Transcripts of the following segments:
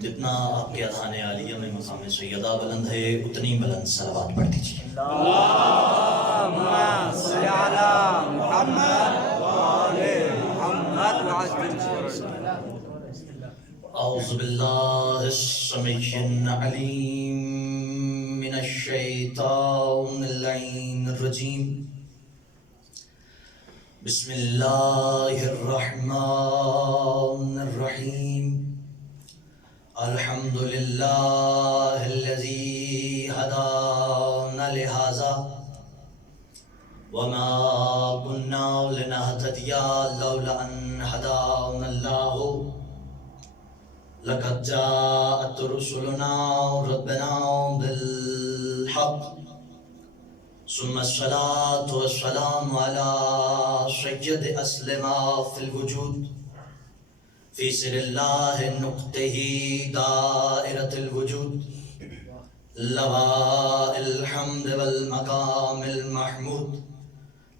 جتنا آپ کے اذان عالیہ میں مقام سیدہ بلند ہے اتنی بلند صلوات پڑھ دیجیے۔ اللہم صلی علی محمد وآل محمد وعجل اعوذ باللہ السمیع العلیم من الشیطان اللعین الرجیم۔ بسم اللہ الرحمن الرحیم۔ الحمد للہ الذی ہدانا لہذا وما كنا لنهتدی لولا ان ہدانا اللہ لقد جاءت رسلنا ربنا بالحق ثم الصلاة والسلام على سید اسلم في الوجود في سر الله نقطه دائرة الوجود لواء الحمد والمقام المحمود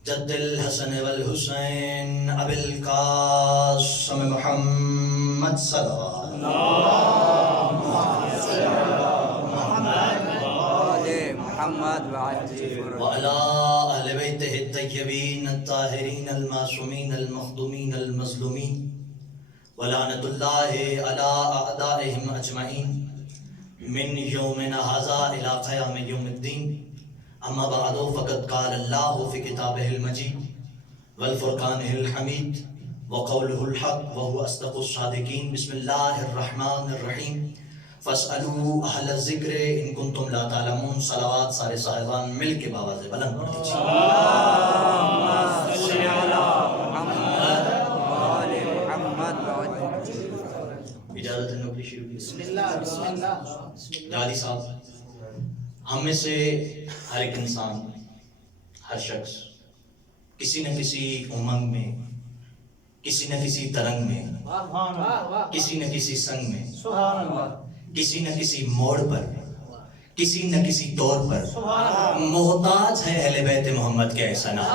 جد الحسن والحسین ابی القاسم محمد صلوات وعلى أهل بيته الطيبين الطاهرين المعصومين المخدومين المظلومين ولعنة الله على أعدائهم أجمعين من يومنا هذا إلى قيام يوم الدين أما بعد فقد قال الله في كتابه المجيد والفرقانه الحميد وقوله الحق وهو أصدق الصادقين بسم الله الرحمن الرحيم فاسألوا أهل الذکر ان کنتم لا تعلمون۔ صلوات سارے صاحبان مل کے باواز بلند پڑھ دیجیے۔ اللہم صلی علی محمد وآل محمد وعجل۔ اجازت ہے نوکری شروع کی؟ بسم اللہ بسم اللہ۔ جالی صاحب، ہم میں سے ہر ایک انسان، ہر شخص کسی نہ کسی امنگ میں، کسی نہ کسی ترنگ میں، کسی نہ کسی سنگ میں، کسی نہ کسی موڑ پر، کسی نہ کسی طور پر محتاج ہے اہل بیت محمد کے احسانات۔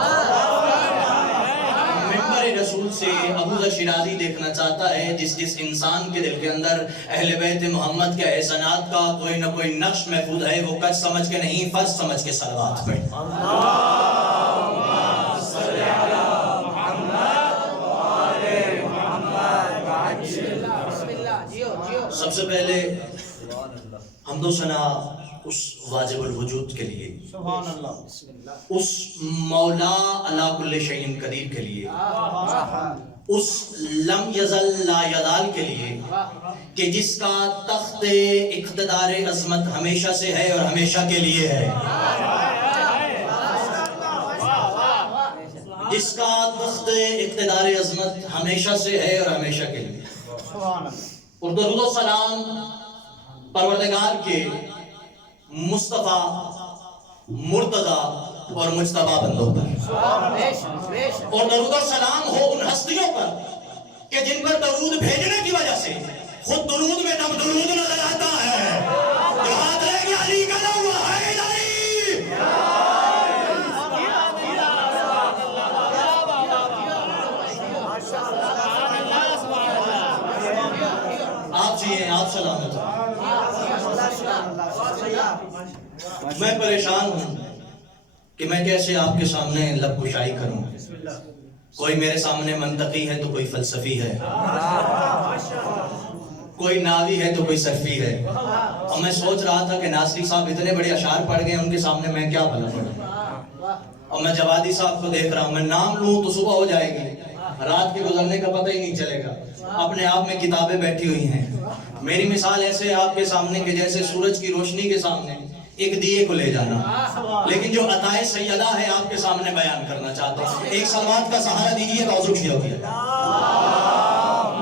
ممبر رسول سے ابو ذر شیرازی دیکھنا چاہتا ہے جس انسان کے دل کے اندر اہل بیت محمد کے احسانات کا کوئی نہ کوئی نقش محفوظ ہے، وہ کچھ سمجھ کے نہیں فرض سمجھ کے صلوات پڑھے۔ اللہم صلی علی محمد وآل محمد وعجل۔ سب سے پہلے حمد و ثنا اس واجب الوجود کے لیے، اس مولا علی کل شیء قدیر کے لیے، اس لم یزل لا یزال کے لیے کہ جس کا تخت اقتدار عظمت ہمیشہ سے ہے اور ہمیشہ کے لیے ہے، جس کا تخت اقتدار عظمت ہمیشہ سے ہے اور ہمیشہ کے لیے، اور درود و سلام پروردگار کے مصطفیٰ مرتضیٰ اور مجتبیٰ بندوں پر، اور درود و سلام ہو ان ہستیوں پر کہ جن پر درود بھیجنے کی وجہ سے خود درود میں دم درود نظر آتا ہے۔ جو ہاتھ لے کے علی کا نام ہے علی۔ آپ جیئے، آپ سلامت ہیں۔ میں پریشان ہوں کہ میں کیسے آپ کے سامنے لب کشائی کروں۔ کوئی میرے سامنے منطقی ہے تو کوئی فلسفی ہے، کوئی ناوی ہے تو کوئی صرفی ہے، اور میں سوچ رہا تھا کہ ناصری صاحب اتنے بڑے اشعار پڑھ گئے، ان کے سامنے میں کیا بھلا پڑھوں، اور میں جوادی صاحب کو دیکھ رہا ہوں، میں نام لوں تو صبح ہو جائے گی، رات کے گزرنے کا پتہ ہی نہیں چلے گا، اپنے آپ میں کتابیں بیٹھی ہوئی ہیں۔ میری مثال ایسے ہے آپ کے سامنے کہ جیسے سورج کی روشنی کے سامنے ایک دیے کو لے جانا، لیکن جو عطائے سیدہ ہے آپ کے سامنے بیان کرنا چاہتا ہوں۔ ایک سلوات کا سہارا دیجیے، توجہ کیا ہوگی۔ اللہم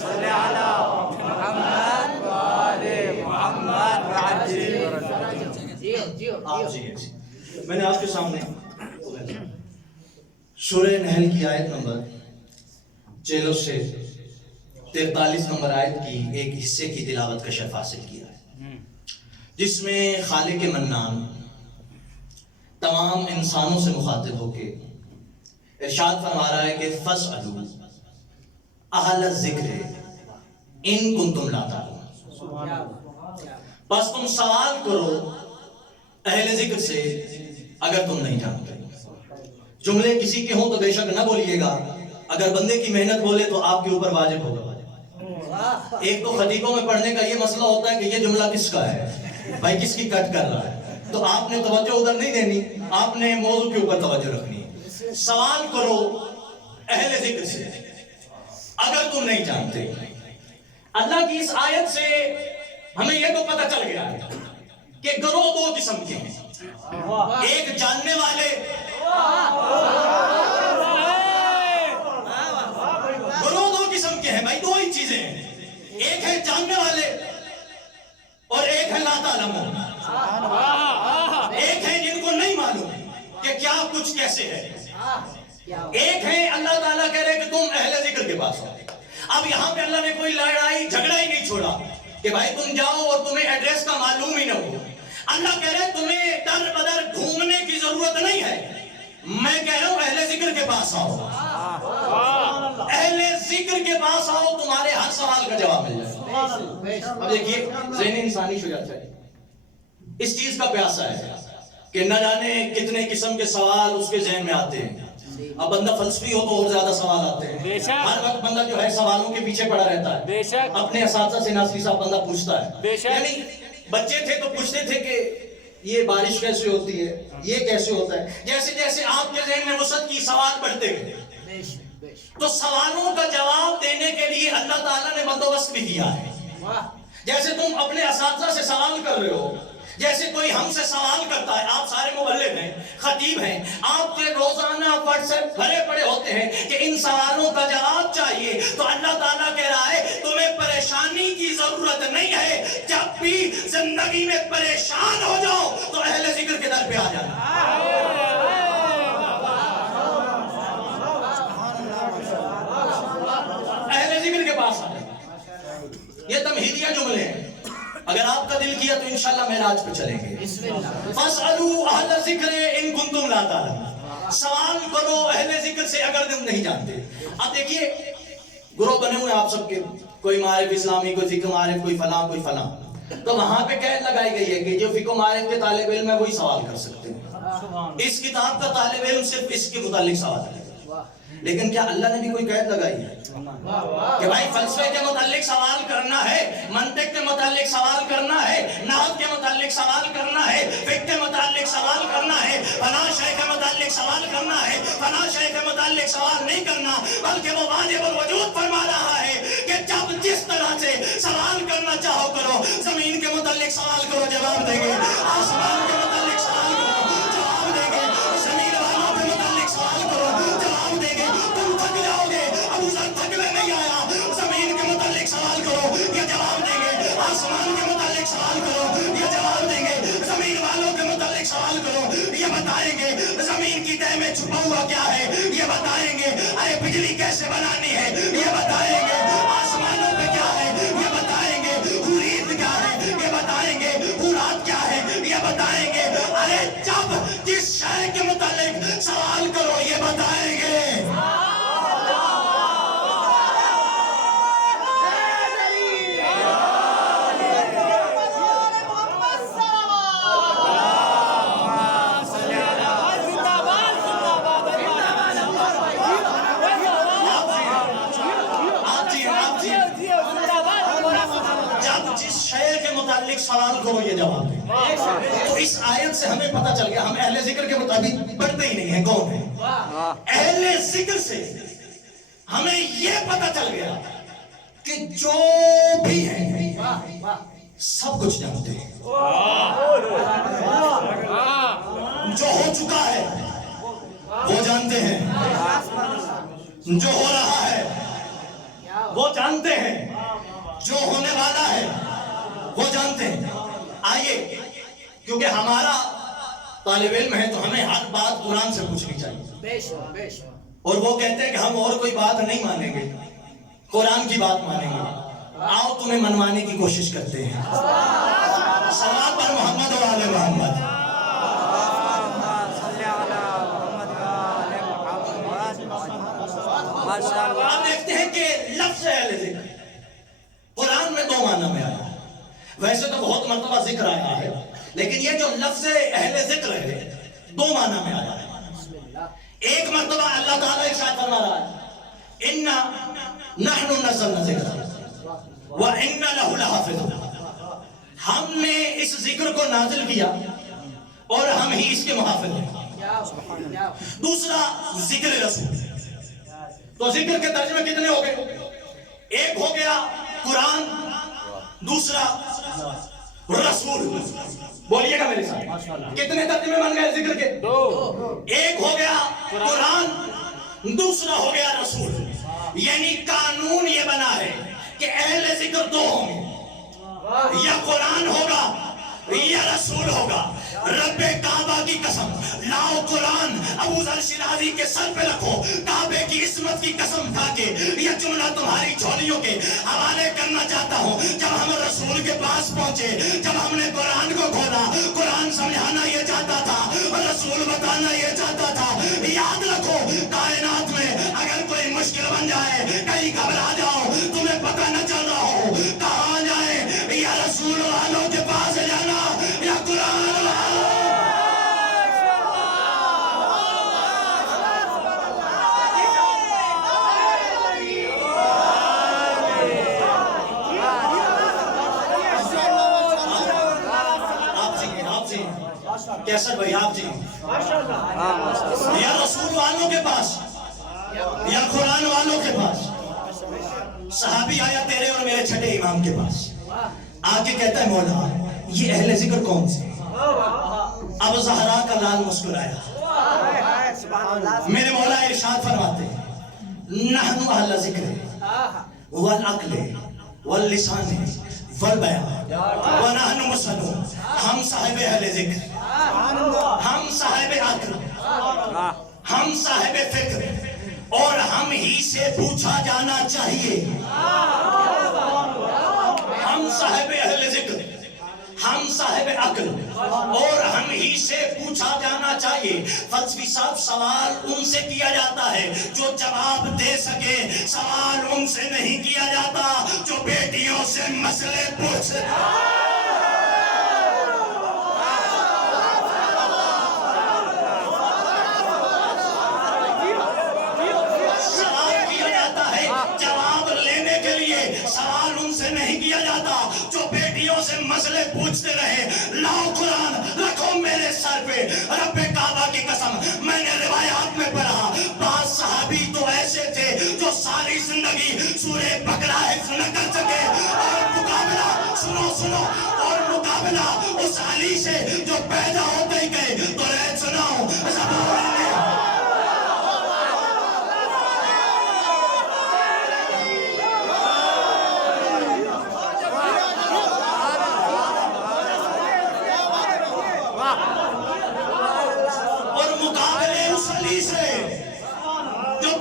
صلی علی محمد وآل محمد وعجل۔ آپ جی میں نے آپ کے سامنے سورہ نحل کی آیت نمبر 46 سے 43 نمبر آیت کی ایک حصے کی تلاوت کا شرف حاصل کیا ہے، جس میں خالق منان تمام انسانوں سے مخاطب ہو کے ارشاد فرما رہا ہے کہ فَاسْأَلُوا اہل الذکر ان کنتم لا تعلمون، بس تم سوال کرو اہل ذکر سے اگر تم نہیں جانتے۔ جملے کسی کے ہوں تو بے شک نہ بولیے گا، اگر بندے کی محنت بولے تو آپ کے اوپر واجب ہوگا۔ ایک تو خطیبوں میں پڑھنے کا یہ مسئلہ ہوتا ہے کہ یہ جملہ کس کا ہے بھائی، کس کی کٹ کر رہا ہے، تو آپ نے توجہ ادھر نہیں دینی، آپ نے موضوع کے اوپر توجہ رکھنی ہے۔ سوال کرو اہل ذکر سے اگر تم نہیں جانتے۔ اللہ کی اس آیت سے ہمیں یہ تو پتہ چل گیا ہے کہ گروہ دو قسم کے ہیں، ایک جاننے والے، گروہ دو قسم کے ہیں بھائی، دو ہی چیزیں ہیں، ایک ہے جاننے والے اور ایک ہے لا تعلمون، ایک ہے جن کو نہیں معلوم کہ کیا کچھ کیسے ہے، ایک ہے اللہ تعالیٰ کہہ رہے کہ تم اہل ذکر کے پاس آؤ۔ اب یہاں پہ اللہ نے کوئی لڑائی جھگڑا ہی نہیں چھوڑا کہ بھائی تم جاؤ اور تمہیں ایڈریس کا معلوم ہی نہ ہو۔ اللہ کہہ رہے تمہیں در بدر ڈھونڈنے کی ضرورت نہیں ہے، میں کہہ رہا ہوں اہل ذکر کے پاس آؤ، اہل ذکر کے پاس آؤ، تمہارے ہر سوال کا جواب مل جائے۔ اب دیکھیے ذہن انسانی شجاعت ہے، اس چیز کا پیاسا ہے کہ نہ جانے کتنے قسم کے سوال اس کے ذہن میں آتے ہیں۔ اب بندہ فلسفی ہو تو اور زیادہ سوال آتے ہیں، ہر وقت بندہ جو ہے سوالوں کے پیچھے پڑا رہتا ہے، اپنے اساتذہ سے ناصری صاحب بندہ پوچھتا ہے، یعنی بچے تھے تو پوچھتے تھے کہ یہ بارش کیسے ہوتی ہے، یہ کیسے ہوتا ہے، جیسے جیسے آپ کے ذہن میں وسعت کی سوال بڑھتے گئے تو سوالوں کا جواب دینے کے لیے اللہ تعالیٰ نے بندوبست بھی کیا ہے۔ جیسے تم اپنے اساتذہ سے سوال کر رہے ہو، جیسے کوئی ہم سے سوال کرتا ہے، آپ سارے مبلغ ہیں، خطیب ہیں، آپ کے روزانہ واٹس ایپ بھرے پڑے ہوتے ہیں کہ ان سوالوں کا جواب چاہیے، تو اللہ تعالیٰ کہہ رہا ہے تمہیں پریشانی کی ضرورت نہیں ہے، جب بھی زندگی میں پریشان ہو جاؤ تو اہل ذکر کے در پہ آ جانا۔ اہل ذکر کے پاس آ جانا، یہ تمہیدیہ جملے ہیں، اگر آپ کا دل کیا تو انشاءاللہ معراج پہ چلیں گے۔ فَاسْأَلُوا اہل الذکر ان کنتم لا تعلمون، سوال کرو اہل ذکر سے اگر تم نہیں جانتے۔ اب دیکھیے گروہ بنے ہوئے آپ سب کے، کوئی معارف اسلامی، کوئی فقہ معارف، کوئی فلاں کوئی فلاں، تو وہاں پہ قید لگائی گئی ہے کہ جو فقہ معارف کے طالب علم ہے وہی سوال کر سکتے ہیں، اس کتاب کا طالب علم صرف اس کے متعلق سوال کرے۔ لیکن کیا اللہ نے بھی کوئی قید لگائی ہے کہ بھائی فلسفے کے متعلق سوال کرنا ہے، منطق کے متعلق سوال کرنا ہے، نحو کے متعلق سوال کرنا ہے، فقہ کے متعلق سوال کرنا ہے، فلاں شے کے متعلق سوال کرنا ہے، فلاں شے کے متعلق سوال نہیں کرنا، بلکہ وہ واجب الوجود فرما رہا ہے کہ جب جس طرح سے سوال کرنا چاہو کرو، زمین کے متعلق سوال کرو جواب دیں گے، آسمان کے متعلق سوال کرو جواب دیں گے، زمین والوں کے متعلق سوال کرو جواب دیں گے، تم تھک جاؤ گے، ابو ذر تھکنے نہیں آیا، زمین کے متعلق سوال کرو یہ جواب دیں گے، آسمان کے متعلق سوال کرو یہ جواب دیں گے، زمین والوں کے متعلق سوال کرو یہ بتائیں گے، زمین کی تہ میں چھپا ہوا کیا ہے یہ بتائیں گے، ارے بجلی کیسے بنانی ہے یہ بتائیں گے، آسمانوں پہ کیا ہے یہ بتائیں گے، حورید کیا ہے یہ بتائیں گے، حورات کیا ہے یہ بتائیں گے، ارے جب جس شے کے متعلق سوال کرو یہ بتائیں گے۔ سوال کرو یہ جواب دیں۔ تو اس آیت سے ہمیں پتہ چل گیا ہم اہل ذکر کے مطابق پڑھتے ہی نہیں ہیں، کون ہیں؟ اہل ذکر سے ہمیں یہ پتہ چل گیا کہ جو بھی ہیں سب کچھ جانتے ہیں، جو ہو چکا ہے وہ جانتے ہیں، جو ہو رہا ہے وہ جانتے ہیں، جو ہونے والا ہے وہ جانتے ہیں۔ آئیے کیونکہ ہمارا طالب علم ہے تو ہمیں ہر بات قرآن سے پوچھنی چاہیے، اور وہ کہتے ہیں کہ ہم اور کوئی بات نہیں مانیں گے، قرآن کی بات مانیں گے، آؤ تمہیں منوانے کی کوشش کرتے ہیں۔ صلوات پر محمد اور آل محمد۔ ماشاءاللہ۔ آپ دیکھتے ہیں کہ لفظ اہل ذکر قرآن میں دو معنی میں آیا ہے۔ ویسے تو بہت مرتبہ ذکر آیا ہے، لیکن یہ جو لفظ اہل ذکر ہے دو معنی میں آیا ہے۔ ایک مرتبہ اللہ تعالیٰ ارشاد فرما رہا ہے اِنَّا نَحْنُ نَزَّلْنَا ذِکْرَ وَإِنَّا لَهُ لَحَافِظُونَ، ہم نے اس ذکر کو نازل کیا اور ہم ہی اس کے محافظ ہیں۔ دوسرا ذکر رسول، تو ذکر کے ترجمے کتنے ہو گئے؟ ایک ہو گیا قرآن، دوسرا رسول۔ بولیے گا میرے ساتھ، کتنے ترجمے بن گئے ذکر کے؟ ایک ہو گیا قرآن، دوسرا ہو گیا رسول۔ یعنی قانون یہ بنا ہے کہ اہل ذکر دو ہوں گے، یا قرآن ہوگا یا رسول ہوگا۔ رب کعبہ کی قسم، لاؤ قرآن ابو ذر شیرازی کے سر پہ رکھو، کعبے کی عصمت کی قسم کھا کے یہ جملہ تمہاری جھولیوں کے حوالے کرنا چاہتا ہوں۔ جب ہم رسول کے پاس پہنچے، جب ہم نے قرآن کو کھولا، قرآن سمجھانا یہ چاہتا تھا اور رسول بتانا یہ چاہتا تھا۔ یاد رکھو کائنات میں اگر کوئی مشکل بن جائے، کہیں گھبرا جاؤ، تمہیں پتہ نہ چل رہا ہو کہاں جائے، یا رسول والوں کے پاس جانا یا قرآن والوں۔ کیسر بھائی آپ جی، یا رسول والوں کے پاس یا قرآن والوں کے پاس۔ صحابی آیا تیرے اور میرے چھٹے امام کے پاس، آگے کہتا ہے مولا یہ اہل ذکر کون سے؟ اب زہرا کا لال مسکرایا، میرے مولا ارشاد فرماتے ہیں نحن اہل ذکر والعقل واللسان والبیان ونحن مسلمون، ہم صاحب اہل ذکر، ہم صاحب عقل، ہم صاحب فکر، اور ہم ہی سے پوچھا جانا چاہیے۔ ہم صاحب اہل ذکر، ہم صاحب عقل، اور ہم ہی سے پوچھا جانا چاہیے۔ فلسفی صاحب سوال ان سے کیا جاتا ہے جو جواب دے سکے، سوال ان سے نہیں کیا جاتا جو بیٹیوں سے مسئلے پوچھ سوال ان سے نہیں کیا جاتا جو بیٹیوں سے مسئلے پوچھتے رہے۔ لاؤ قرآن رکھو میرے سر پہ، رب کعبہ کی قسم میں نے روایات میں پڑھا بعض صحابی تو ایسے تھے جو ساری زندگی سورہ بقرہ حفظ نہ کر سکے، اور مقابلہ سنو اور مقابلہ اس علی سے جو پیدا ہوتے ہی گئے۔ تو رہت سناؤں زبور نے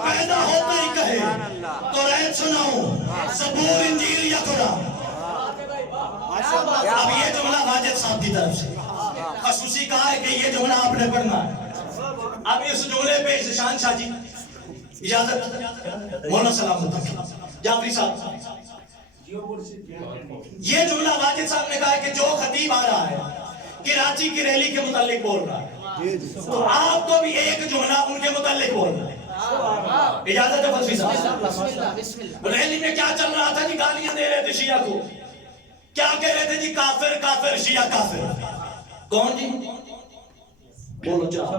پیدا ہوتے ہی کہے تو رہت سناؤں زبور انجیل یا قرآن۔ اب یہ جملہ واجد صاحب کی طرف سے خصوصی کہا ہے کہ یہ جملہ آپ نے پڑھنا ہے۔ اب اس جملے پہ ذیشان شاہ جی اجازت، مولانا سلامت جعفری صاحب، یہ جملہ واجد صاحب نے کہا ہے کہ جو خطیب آ رہا ہے کراچی کی ریلی کے متعلق بول رہا ہے، تو آپ کو بھی ایک جملہ ان کے متعلق بول رہا ہے۔ اجازت ہے فلسفی صاحب؟ ریلی میں کیا چل رہا تھا جی؟ گالیاں دے رہے تھے شیعہ کو، کیا کہہ رہے تھے جی؟ کافر کافر شیعہ کافر۔ کون جی؟ بولو چاہا،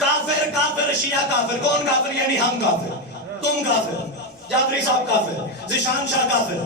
کافر کافر شیعہ کافر۔ کون کافر؟ یعنی ہم کافر، تم کافر، جعفری صاحب کافر، ذیشان شاہ کافر،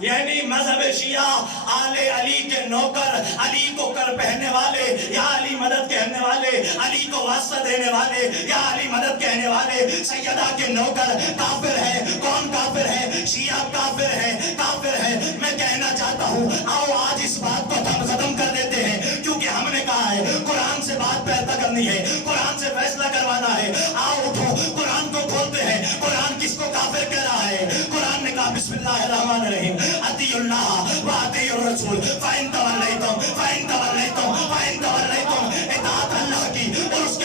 یعنی مذہب شیعہ آل علی کے نوکر، علی کو کر پہننے والے، یا علی مدد کہنے والے، علی کو واسطہ دینے والے، یا علی مدد کہنے والے سیدہ کے نوکر کافر ہے۔ کون کافر ہے؟ شیعہ کافر ہے، کافر ہے۔ میں کہنا چاہتا ہوں آؤ آج اس بات کو ہم ختم کر دیتے ہیں، کیونکہ ہم نے کہا ہے قرآن سے بات پیدا کرنی ہے، قرآن سے فیصلہ کروانا ہے۔ آؤ اٹھو قرآن کو کھولتے ہیں۔ قرآن کس کو کافر کہہ رہا ہے؟ قرآن نے کہا بسم اللہ الرحمن الرحیم اطیعوا اللہ واطیعوا الرسول فإن تولیتم اطاعت اللہ کی اور اس کے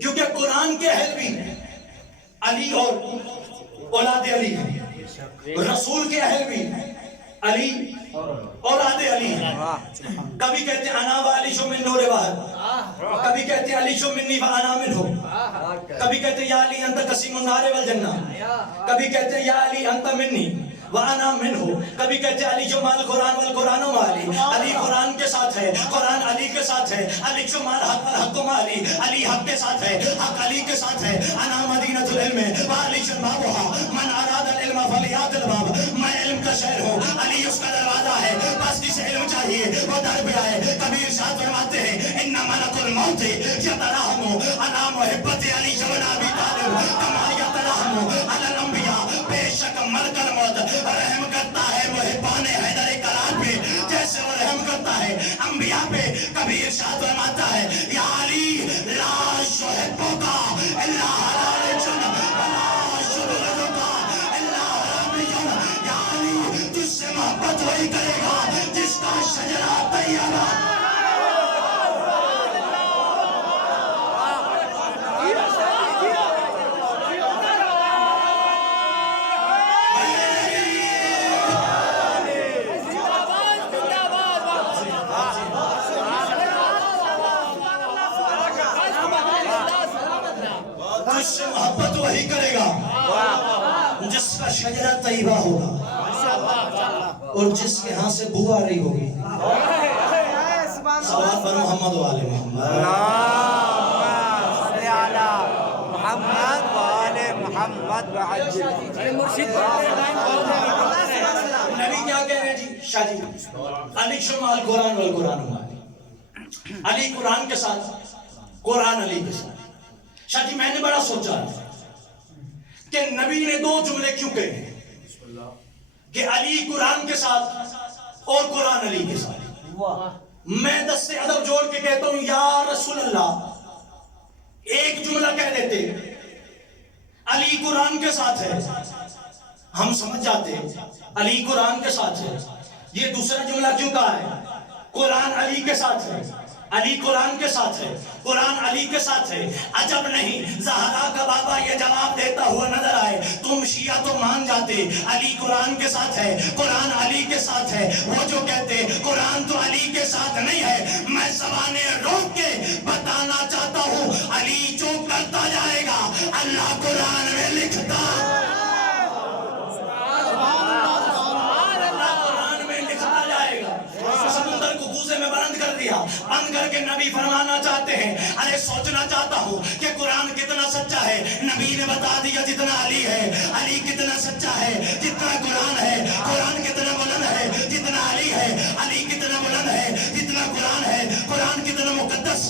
کیونکہ قرآن کے اہل بھی علی اور اولاد علی ہیں، رسول کے اہل بھی علی اولاد علی ہیں۔ کبھی کہتے ہیں انا و علی شو من نور واحد، کبھی کہتے ہیں علی شو منی و انا منہ، کبھی کہتے ہیں یا علی انت قسیم النار والجنہ، کبھی کہتے ہیں یا علی انت منی وانا منہ، کبھی کہتے ہیں علی جو مال قرآن والقرآن مالی، علی قرآن کے ساتھ ہے، قرآن علی کے ساتھ ہے، علی جو مال حق والحق مالی، علی حق کے ساتھ ہے، حق علی کے ساتھ ہے، انا مدینہ العلم وعلی شبابها من اراد العلم فلیات الباب، میں علم کا شہر ہوں، علی اس کا دروازہ ہے، بس جسے علم چاہیے وہ در پہ آئے۔ کبھی ارشاد فرماتے ہیں ان ملک الموت یترحم علی محبت علی بن ابی طالب کما یترحم علی الانبیاء، بے شک ملک الموت رحم کرتا ہے محبان حیدر کرار پہ جیسے وہ رحم کرتا ہے انبیاء پہ۔ کبھی ارشاد فرماتا ہے یا علی لا یحبک الا حلال جن ولا یبغضک الا حرام جن، یا علی تجھ سے محبت وہی کرے گا جس کا شجرہ طیبہ۔ جس سے محبت وہی کرے گا جس کا شجرہ طیبہ ہوگا اور جس کے ہاں سے بو آ رہی ہوگی۔ صلوات پر محمد و آل محمد۔ صلی علی محمد و آل محمد وعجل۔ نبی کیا کہہ رہے ہیں جی؟ شاہ جی علی شمال قرآن والقرآن مالی، علی قرآن کے ساتھ، قرآن علی کے ساتھ۔ شاہ جی میں نے بڑا سوچا کہ نبی نے دو جملے کیوں کہے ہیں کہ علی قرآن کے ساتھ اور قرآن علی کے ساتھ؟ میں دست ادب جوڑ کے کہتا ہوں یا رسول اللہ، ایک جملہ کہہ دیتے علی قرآن کے ساتھ ہے، ہم سمجھ جاتے علی قرآن کے ساتھ ہے۔ یہ دوسرا جملہ کیوں کہا ہے؟ قرآن علی کے ساتھ ہے، علی قرآن کے ساتھ ہے، قرآن علی کے ساتھ ہے۔ عجب نہیں زہرا کا بابا یہ جواب دیتا ہوا نظر آئے، تم شیعہ تو مان جاتے علی قرآن کے ساتھ ہے، قرآن علی کے ساتھ ہے، وہ جو کہتے قرآن تو علی کے ساتھ نہیں ہے، میں زبانیں روک کے بتانا چاہتا ہوں علی جو کرتا جائے گا اللہ قرآن میں لکھتا، قرآن میں لکھتا جائے گا۔ سمندر کو گوزے میں بند کر دیا، بند کر کے نبی فرمانا چاہتے ہیں ارے سوچنا چاہتا ہوں کہ قرآن کتنا سچا ہے۔ نبی نے بتا دیا جتنا علی ہے، علی کتنا سچا ہے جتنا قرآن ہے، قرآن کتنا بلند ہے جتنا علی ہے، علی کتنا بلند ہے جتنا قرآن ہے، قرآن کتنا مقدس،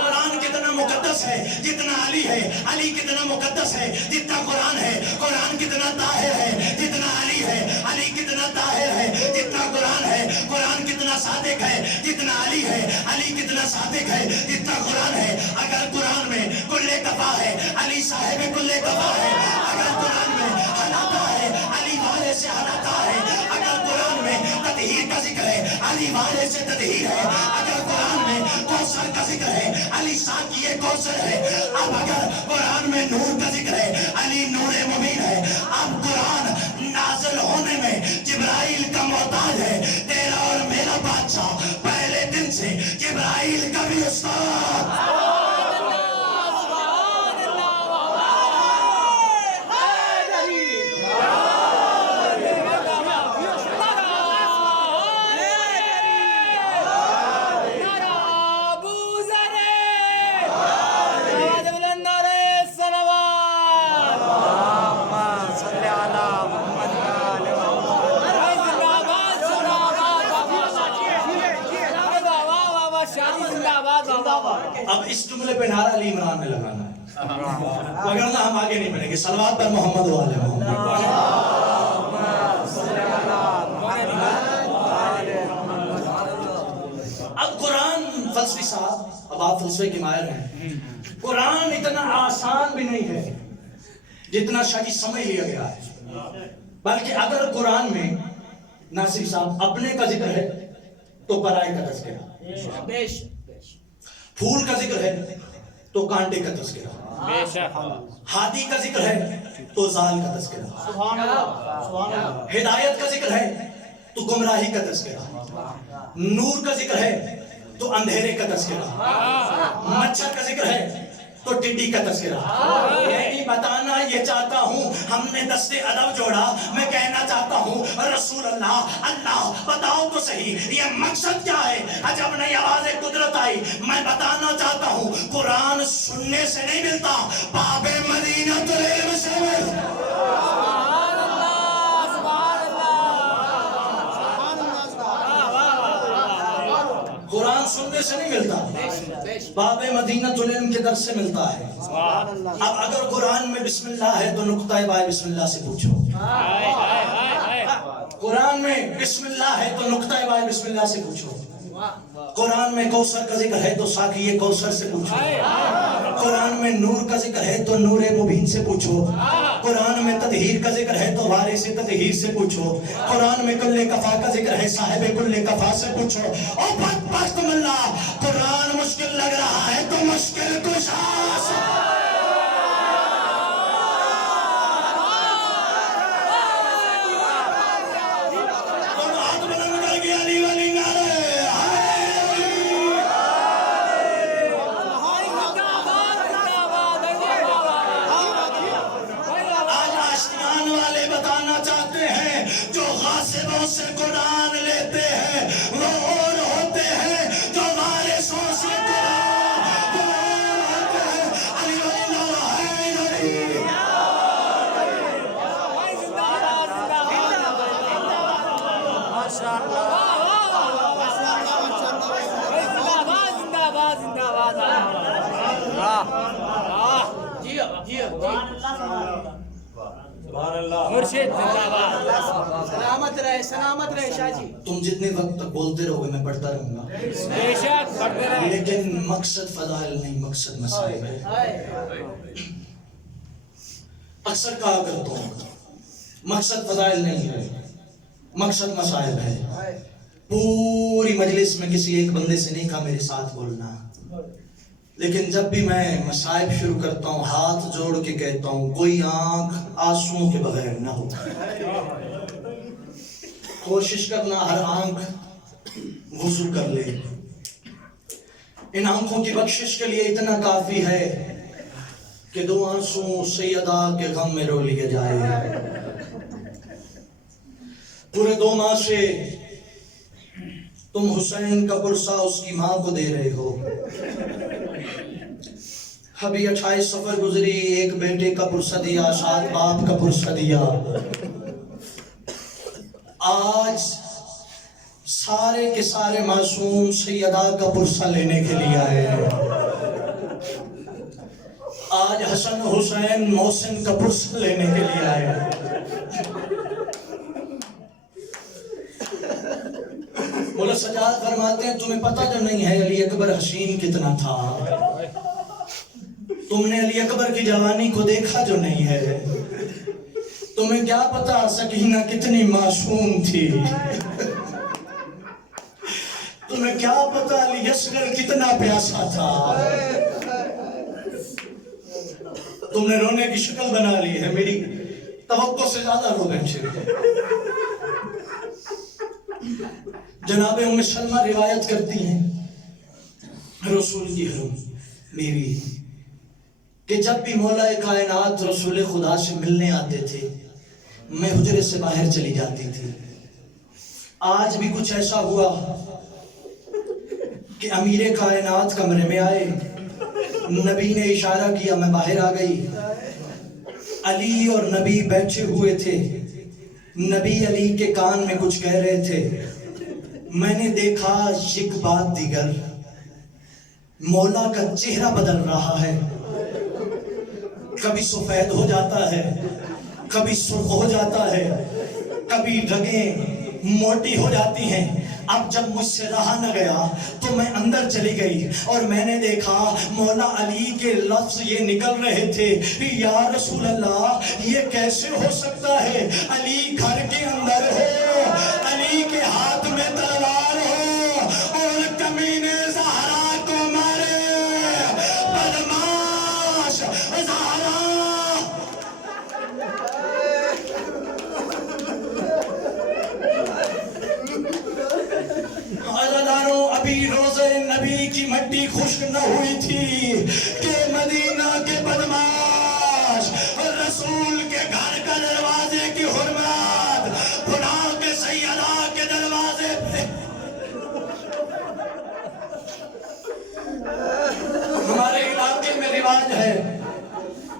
قرآن کتنا مقدس ہے جتنا علی ہے، علی کتنا مقدس ہے جتنا قرآن ہے، قرآن کتنا طاہر ہے جتنا علی ہے، علی کتنا طاہر ہے جتنا قرآن ہے، قرآن کتنا صادق ہے جتنا علی ہے، علی کتنا صادق ہے جتنا قرآن ہے۔ اگر قرآن میں کل کفا ہے علی صاحب کل کفا ہے، اگر قرآن میں ہلاتا ہے علی والے سے ہلاتا ہے، اگر قرآن میں تطہیر کا ذکر ہے علی والے سے تطہیر ہے، اگر قرآن میں کوثر کا ذکر ہے علی ساقی کوثر ہے، اب اگر قرآن میں نور کا ذکر ہے علی نور مبین ہے، اب قرآن نازل ہونے میں جبرائیل کا محتاج ہے، تیرا اور میرا بادشاہ پہلے دن سے جبرائیل کا بھی استاد۔ اب اس جملے پہ نعرہ علی عمران میں لگانا ہے، وگرنہ ہم آگے نہیں بڑھیں گے۔ صلوات پر محمد و آل محمد۔ اب قرآن فلسفی صاحب، اب آپ فلسفے کے ماہر ہیں، قرآن اتنا آسان بھی نہیں ہے جتنا شاید سمجھ لیا گیا ہے، بلکہ اگر قرآن میں ناصری صاحب اپنے کا ذکر ہے تو برائے کا تذکرہ، پھول کا ذکر ہے تو کانٹے کا تذکرہ، بے شک ہادی کا ذکر ہے تو زال کا تذکرہ، سبحان اللہ سبحان اللہ. ہدایت کا ذکر ہے تو گمراہی کا تذکرہ، نور کا ذکر ہے تو اندھیرے کا تذکرہ، مچھر کا ذکر ہے تو ٹڈی کا تذکرہ. یہی بتانا یہ چاہتا ہوں، ہم نے دست ادب جوڑا، میں کہنا چاہتا ہوں رسول اللہ اللہ بتاؤ تو صحیح یہ مقصد کیا ہے. جب نئی آواز قدرت آئی، میں بتانا چاہتا ہوں قرآن سننے سے نہیں ملتا، باب مدینہ العلم سے ملتا. قرآن سننے سے نہیں ملتا، باب مدینہ العلم کے درس سے ملتا ہے. اب اگر قرآن میں بسم اللہ ہے تو نقطہ بائے بسم اللہ سے پوچھو. قرآن میں بسم اللہ ہے تو نقطہ بائے بسم اللہ سے پوچھو. قرآن میں کوثر کا ذکر ہے تو ساقی کوثر سے پوچھو. قرآن میں نور کا ذکر ہے تو نور مبین سے پوچھو. قرآن میں تطہیر کا ذکر ہے تو وارث تطہیر سے پوچھو. قرآن میں کل کفا کا ذکر ہے صاحب کل کفا سے پوچھو. اور بدبخت ملا قرآن مشکل لگ رہا ہے تو مشکل کشا سے. سے قرآن لیتے ہیں وہ اور ہوتے ہیں جو وارثوں سے قرآن ہوتے ہیں. علی مرشد زندہ باد. سلامت رہے سلامت رہے شاہ جی. تم جتنے وقت تک بولتے رہو گے میں پڑھتا رہوں گا، بے شک پڑھتے رہے. لیکن مقصد فضائل نہیں، مقصد مسائل ہے. اکثر کہا کرتا ہوں مقصد فضائل نہیں ہے، مقصد مسائل ہے. پوری مجلس میں کسی ایک بندے سے نہیں کہا میرے ساتھ بولنا، لیکن جب بھی میں مصائب شروع کرتا ہوں ہاتھ جوڑ کے کہتا ہوں کوئی آنکھ آنسوؤں کے بغیر نہ ہو. کوشش کرنا ہر آنکھ وضو کر لے. ان آنکھوں کی بخشش کے لیے اتنا کافی ہے کہ 2 آنسو سیدہ کے غم میں رو لیا جائے. پورے 2 ماہ سے تم حسین کا پرسہ اس کی ماں کو دے رہے ہو. ابھی 28 سفر گزری، ایک بیٹے کا پرسہ دیا، 7 باپ کا پرسہ دیا. آج سارے کے سارے معصوم سیدہ کا پرسہ لینے کے لیے آئے ہیں. آج حسن حسین محسن کا پرسہ لینے کے لیے آئے ہیں. مولا سجاد فرماتے ہیں تمہیں پتہ جو نہیں ہے علی اکبر حسین کتنا تھا، تم نے علی اکبر کی جوانی کو دیکھا جو نہیں ہے، تمہیں کیا پتا سکینہ کتنی معصوم تھی، تمہیں کیا پتا علی اصغر کتنا پیاسا تھا. تم نے رونے کی شکل بنا لی ہے، میری توقع سے زیادہ رو بیٹھے. جناب ام سلمہ روایت کرتی ہیں رسول کی حرم بیوی کہ جب بھی مولا کائنات رسول خدا سے ملنے آتے تھے میں حجرے سے باہر چلی جاتی تھی. آج بھی کچھ ایسا ہوا کہ امیر کائنات کمرے میں آئے، نبی نے اشارہ کیا، میں باہر آ گئی. علی اور نبی بیٹھے ہوئے تھے، نبی علی کے کان میں کچھ کہہ رہے تھے. میں نے دیکھا یک بات دیگر، مولا کا چہرہ بدل رہا ہے، کبھی سفید ہو جاتا ہے، کبھی سرخ ہو جاتا ہے، کبھی رگیں موٹی ہو جاتی ہیں. اب جب مجھ سے رہا نہ گیا تو میں اندر چلی گئی اور میں نے دیکھا مولا علی کے لفظ یہ نکل رہے تھے یا رسول اللہ یہ کیسے ہو سکتا ہے، علی گھر کے اندر ہو، علی کے ہاتھ میں تلوار ہو اور کمینے زہرا کو مارے. خشک نہ ہوئی تھی کہ مدینہ کے بدماش رسول کے گھر کا دروازے کی حرمت خدا کے سیدہ کے دروازے پہ. ہمارے علاقے میں رواج ہے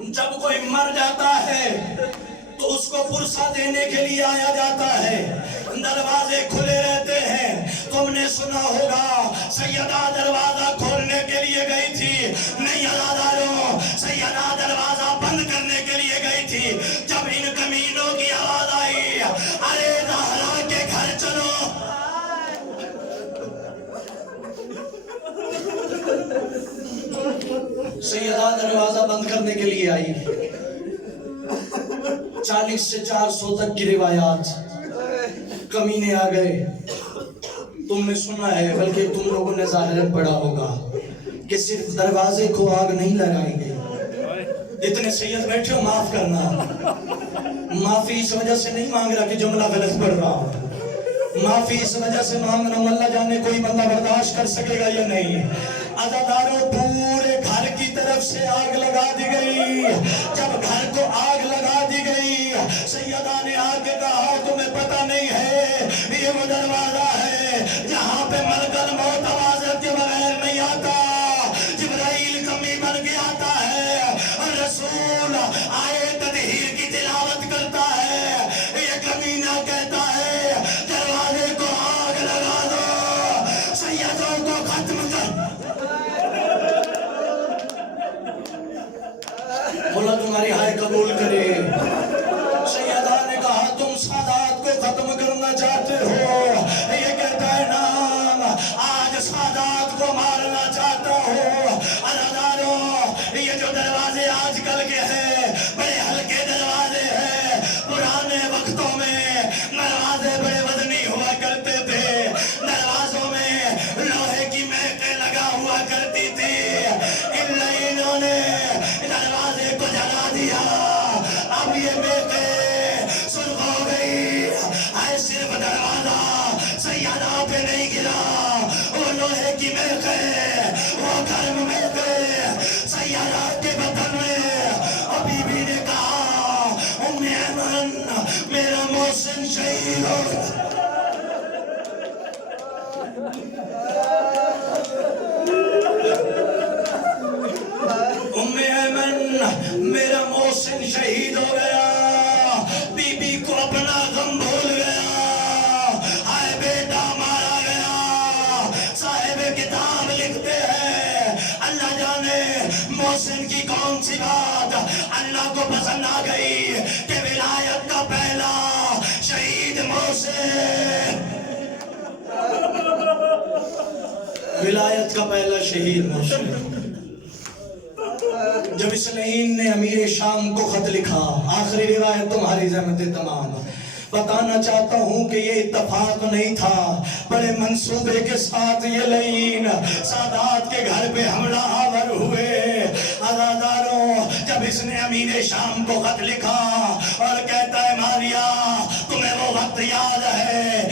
جب کوئی مر جاتا ہے تو اس کو پرسہ دینے کے لیے آیا جاتا ہے, دروازے کھلے رہتے ہیں. تم نے سنا ہوگا سیدہ دروازہ کھولنے کے لیے گئی تھی, نہیں عزاداروں, سیدہ دروازہ بند کرنے کے لیے گئی تھی. جب ان کمینوں کی آواز آئی ارے زہرا کے گھر چلو, سیدہ دروازہ بند کرنے کے لیے آئی. 40 سے 400 تک کی روایات, کمینے آ گئے. تم نے سنا ہے, بلکہ تم لوگوں نے ظاہراً پڑھا ہوگا کہ صرف دروازے کو آگ نہیں لگائی گئی. اتنے سید بیٹھے ہو, معاف کرنا, معافی اس وجہ سے نہیں مانگ رہا کہ جملہ غلط پڑھ رہا ہوں, معافی اس وجہ سے مانگ رہا ہوں اللہ جانے کوئی بندہ برداشت کر سکے گا یا نہیں. عزاداروں, پورے گھر کی طرف سے آگ لگا دی گئی. جب گھر کو آگ لگا دی گئی, سیدہ نے آ کے کہا تمہیں پتہ نہیں ہے یہ وہ دروازہ ہے جہاں پہ ملک الموت اجازت کے بغیر نہیں آتا, جبرائیل کمی بن کے آتا ہے اور رسول آئے تطہیر کی تلاوت کرتا ہے. یہ کمینہ کہتا ہے دروازے کو آگ لگا دو, سیدوں کو ختم کر. اللہ تمہاری ہائے قبول کرے. سیدہ نے کہا تم سادات کو ختم کرنا چاہتے ہو, یہ کہتا ہے نام, آج سادات کو مارنا چاہتا ہو. عزاداروں, یہ جو دروازے آج کل کے ہیں بڑے ہلکے دروازے ہیں, پرانے وقتوں میں دروازے بڑے وزنی ہوا کرتے تھے, دروازوں میں لوہے کی مہکیں لگا ہوا کرتی تھی. ان لائنوں نے دروازے کو جلا دیا, اب یہ مہکیں سرخ ہو گئی. ہے صرف دروازہ سیدہ پہ نہیں گرا, وہ لوہے کی مہکیں, وہ گرم مہکیں سیدہ کے بدن میں. ابھی بھی نے کہا ام ایمن میرا محسن شہید ہو گیا. ام ایمن میرا محسن شہید ہو گیا. بی بی کو اپنا غم بھول گیا, ہائے بیٹا مارا گیا. صاحب کتاب لکھتے ہیں اللہ جانے محسن کی کون سی بات اللہ کو پسند آ گئی کہ ولایت کا پہلا شہید محسن, ولایت کا پہلا شہید محسن. جب اس لعین نے امیر شام کو خط لکھا, آخری روایت تمہاری زحمت تمام, بتانا چاہتا ہوں کہ یہ اتفاق نہیں تھا, بڑے منصوبے کے ساتھ یہ لعین سادات کے گھر پہ حملہ آور ہوئے. عزاداروں, جب اس نے امیر شام کو خط لکھا اور کہتا ہے ماریا تمہیں وہ وقت یاد ہے